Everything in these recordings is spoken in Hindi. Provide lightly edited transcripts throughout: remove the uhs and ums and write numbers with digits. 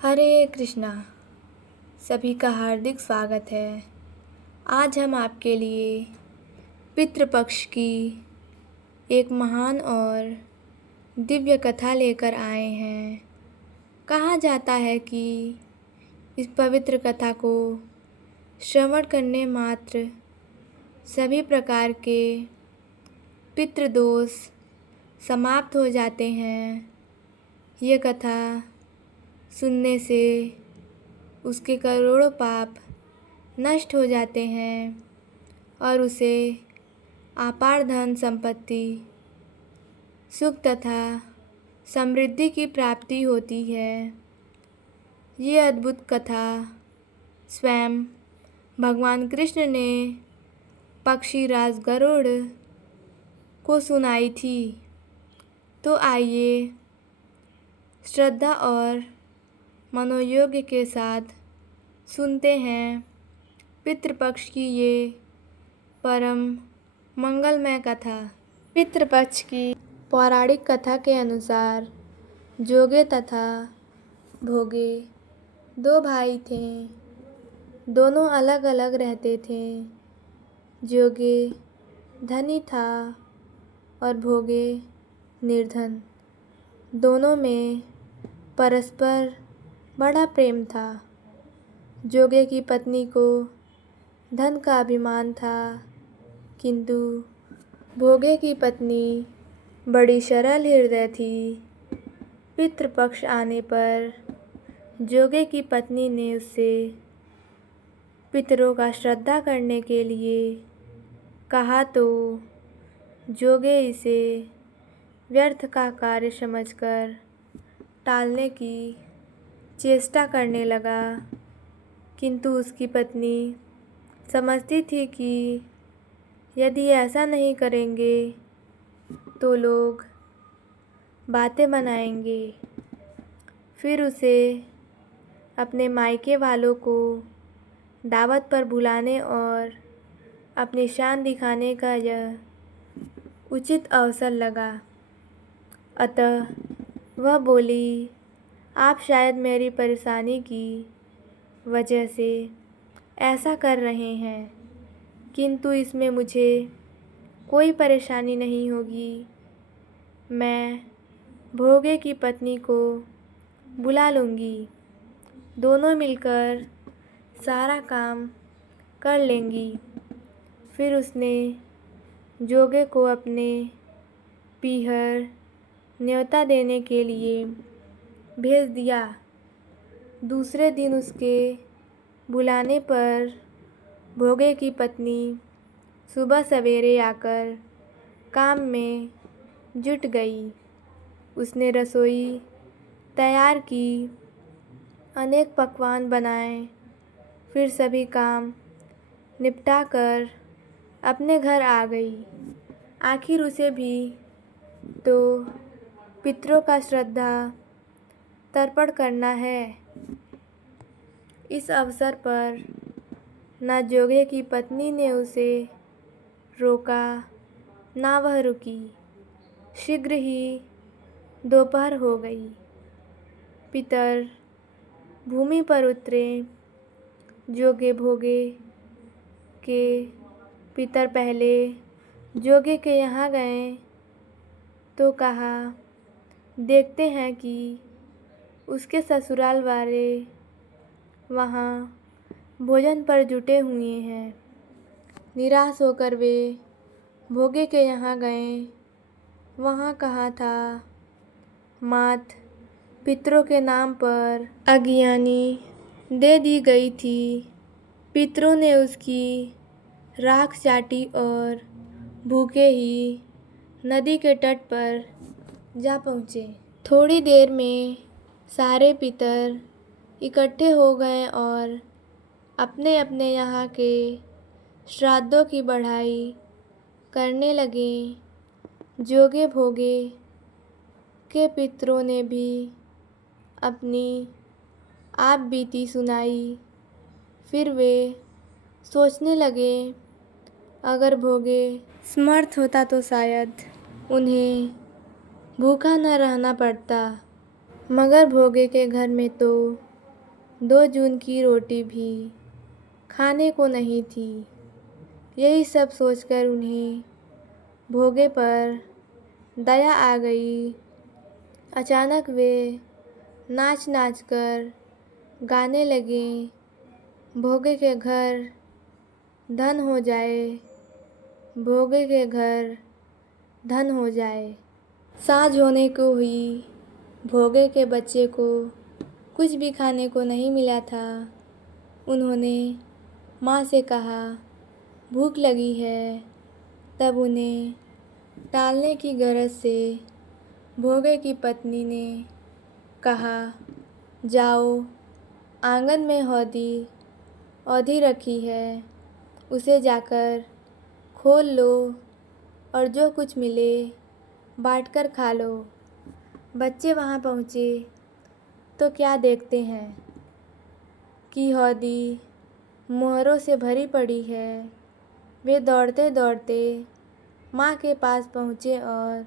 हरे कृष्णा। सभी का हार्दिक स्वागत है। आज हम आपके लिए पितृपक्ष की एक महान और दिव्य कथा लेकर आए हैं। कहा जाता है कि इस पवित्र कथा को श्रवण करने मात्र सभी प्रकार के पितृदोष समाप्त हो जाते हैं। ये कथा सुनने से उसके करोड़ों पाप नष्ट हो जाते हैं और उसे अपार धन संपत्ति, सुख तथा समृद्धि की प्राप्ति होती है। ये अद्भुत कथा स्वयं भगवान कृष्ण ने पक्षीराज गरुड़ को सुनाई थी। तो आइए श्रद्धा और मनोयोग के साथ सुनते हैं पितृपक्ष की ये परम मंगलमय कथा। पितृपक्ष की पौराणिक कथा के अनुसार जोगे तथा भोगे दो भाई थे। दोनों अलग अलग रहते थे। जोगे धनी था और भोगे निर्धन। दोनों में परस्पर बड़ा प्रेम था। जोगे की पत्नी को धन का अभिमान था, किंतु भोगे की पत्नी बड़ी सरल हृदय थी। पितृपक्ष आने पर जोगे की पत्नी ने उससे पितरों का श्रद्धा करने के लिए कहा, तो जोगे इसे व्यर्थ का कार्य समझकर टालने की चेष्टा करने लगा, किंतु उसकी पत्नी समझती थी कि यदि ऐसा नहीं करेंगे तो लोग बातें बनाएंगे। फिर उसे अपने मायके वालों को दावत पर बुलाने और अपनी शान दिखाने का यह उचित अवसर लगा। अतः वह बोली, आप शायद मेरी परेशानी की वजह से ऐसा कर रहे हैं, किंतु इसमें मुझे कोई परेशानी नहीं होगी। मैं भोगे की पत्नी को बुला लूँगी। दोनों मिलकर सारा काम कर लेंगी। फिर उसने जोगे को अपने पीहर न्योता देने के लिए भेज दिया। दूसरे दिन उसके बुलाने पर भोगे की पत्नी सुबह सवेरे आकर काम में जुट गई। उसने रसोई तैयार की, अनेक पकवान बनाए, फिर सभी काम निपटा कर अपने घर आ गई। आखिर उसे भी तो पितरों का श्रद्धा तर्पण करना है। इस अवसर पर न जोगे की पत्नी ने उसे रोका, न वह रुकी। शीघ्र ही दोपहर हो गई। पितर भूमि पर उतरे। जोगे भोगे के पितर पहले जोगे के यहाँ गए तो कहा, देखते हैं कि उसके ससुराल वाले वहाँ भोजन पर जुटे हुए हैं। निराश होकर वे भोगे के यहाँ गए। वहाँ कहा था, मात पितरों के नाम पर अज्ञानी दे दी गई थी। पितरों ने उसकी राख चाटी और भूखे ही नदी के तट पर जा पहुँचे। थोड़ी देर में सारे पितर इकट्ठे हो गए और अपने अपने यहाँ के श्राद्धों की बढ़ाई करने लगे। जोगे भोगे के पितरों ने भी अपनी आप बीती सुनाई। फिर वे सोचने लगे, अगर भोगे समर्थ होता तो शायद उन्हें भूखा न रहना पड़ता, मगर भोगे के घर में तो 2 जून की रोटी भी खाने को नहीं थी। यही सब सोचकर उन्हें भोगे पर दया आ गई। अचानक वे नाच नाच कर गाने लगे, भोगे के घर धन हो जाए, भोगे के घर धन हो जाए। साँझ होने को हुई। भोगे के बच्चे को कुछ भी खाने को नहीं मिला था। उन्होंने माँ से कहा, भूख लगी है। तब उन्हें टालने की गरज से भोगे की पत्नी ने कहा, जाओ, आंगन में औधी रखी है, उसे जाकर खोल लो और जो कुछ मिले बाँट कर खा लो। बच्चे वहाँ पहुँचे तो क्या देखते हैं कि हौदी मोहरों से भरी पड़ी है। वे दौड़ते दौड़ते माँ के पास पहुँचे और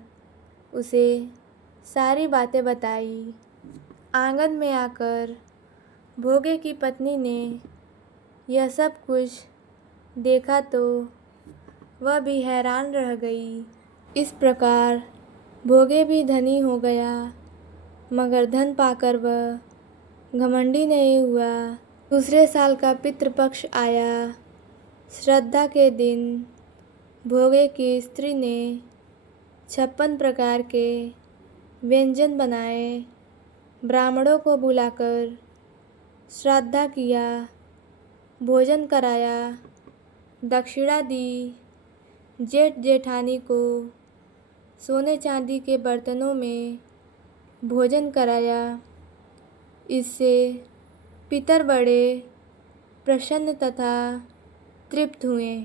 उसे सारी बातें बताई। आंगन में आकर भोगे की पत्नी ने यह सब कुछ देखा तो वह भी हैरान रह गई। इस प्रकार भोगे भी धनी हो गया, मगर धन पाकर वह घमंडी नहीं हुआ। दूसरे साल का पितृपक्ष आया। श्राद्ध के दिन भोगे की स्त्री ने 56 प्रकार के व्यंजन बनाए, ब्राह्मणों को बुलाकर श्राद्ध किया, भोजन कराया, दक्षिणा दी। जेठ जेठानी को सोने चांदी के बर्तनों में भोजन कराया। इससे पितर बड़े प्रसन्न तथा तृप्त हुए।